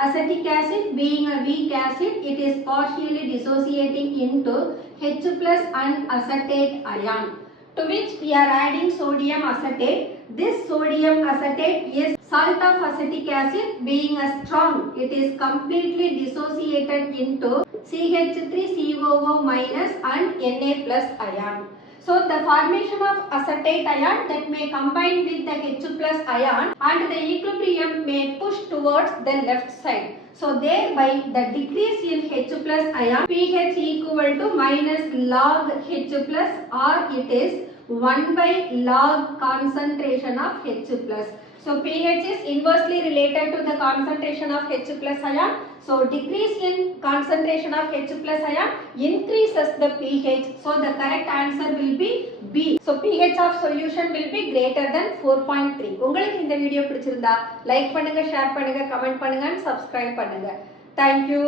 Acetic acid being a weak acid, it is partially dissociating into H plus and acetate ion, to which we are adding sodium acetate. This sodium acetate is salt of acetic acid being a strong, it is completely dissociated into CH3COO minus and Na plus ion. So the formation of acetate ion that may combine with the H plus ion and the equilibrium may push towards the left side. So thereby the decrease in H plus ion, pH equal to minus log H plus, or it is 1 by log concentration of H plus. So pH is inversely related to the concentration of H plus ion. So decrease in concentration of H plus ion increases the pH. So the correct answer will be B. So pH of solution will be greater than 4.3. உங்களுக்கு இந்த video பிடிச்சிருந்தா like பண்ணுங்க, share பண்ணுங்க, comment பண்ணுங்க and subscribe பண்ணுங்க. Thank you.